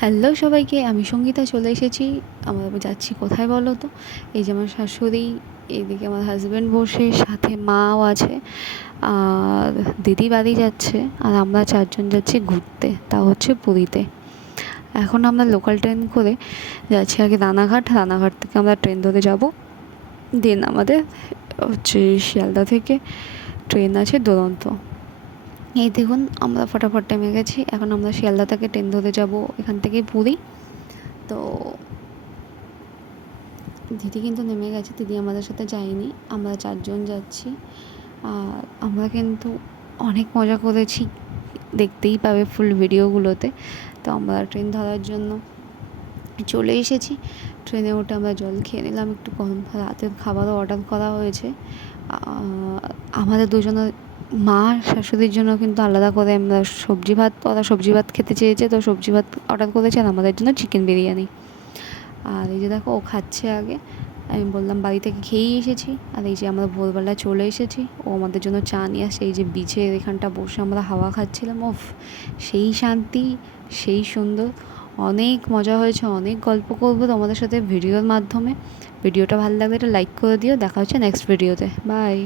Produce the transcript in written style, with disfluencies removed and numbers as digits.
Hello সবাইকে, আমি সঙ্গীতা চলে এসেছি। আমরা যাচ্ছি কোথায় বলো তো? এই যে আমার শাশুড়ি, এইদিকে আমার হাজব্যান্ড বসে, সাথে মাও আছে, আর দিদি বাড়ি যাচ্ছে, আর আমরা চারজন যাচ্ছি ঘুরতে, তা হচ্ছে পুরীতে। এখন আমরা লোকাল ট্রেন করে যাচ্ছি আগে রানাঘাট। রানাঘাট থেকে আমরা ট্রেন ধরে যাব, দেন আমাদের হচ্ছে শিয়ালদা থেকে ট্রেন আছে দুরন্ত। এই দেখুন, আমরা ফটাফট নেমে গেছি। এখন আমরা শিয়ালদা থেকে ট্রেন ধরে যাব এখান থেকে পুরী। তো দিদি কিন্তু নেমে গেছে, দিদি আমাদের সাথে যায়নি, আমরা চারজন যাচ্ছি। আর আমরা কিন্তু অনেক মজা করেছি, দেখতেই পাবে ফুল ভিডিওগুলোতে। তো আমরা ট্রেন ধরার জন্য চলে এসেছি। ট্রেনে উঠে আমরা জল খেয়ে নিলাম, একটু কম রাতের খাবারও অর্ডার করা হয়েছে। আমাদের দুজনের, মা শাশুড়ির জন্য কিন্তু আলাদা করে আমরা সবজি ভাত, ওরা সবজি ভাত খেতে চেয়েছে, তো সবজি ভাত অর্ডার করেছে, আর আমাদের জন্য চিকেন বিরিয়ানি। আর এই যে দেখো, ও খাচ্ছে আগে, আমি বললাম বাড়ি থেকে খেয়েই এসেছি। আর এই যে আমরা ভোরবেলায় চলে এসেছি, ও আমাদের জন্য চা নিয়ে আসছে। এই যে বিচের এখানটা বসে আমরা হাওয়া খাচ্ছিলাম, ওফ, সেই শান্তি, সেই সুন্দর, অনেক মজা হয়েছে। অনেক গল্প করবো তোমাদের সাথে ভিডিওর মাধ্যমে। ভিডিওটা ভালো লাগলে একটা লাইক করে দিও। দেখা হচ্ছে নেক্সট ভিডিওতে। বাই।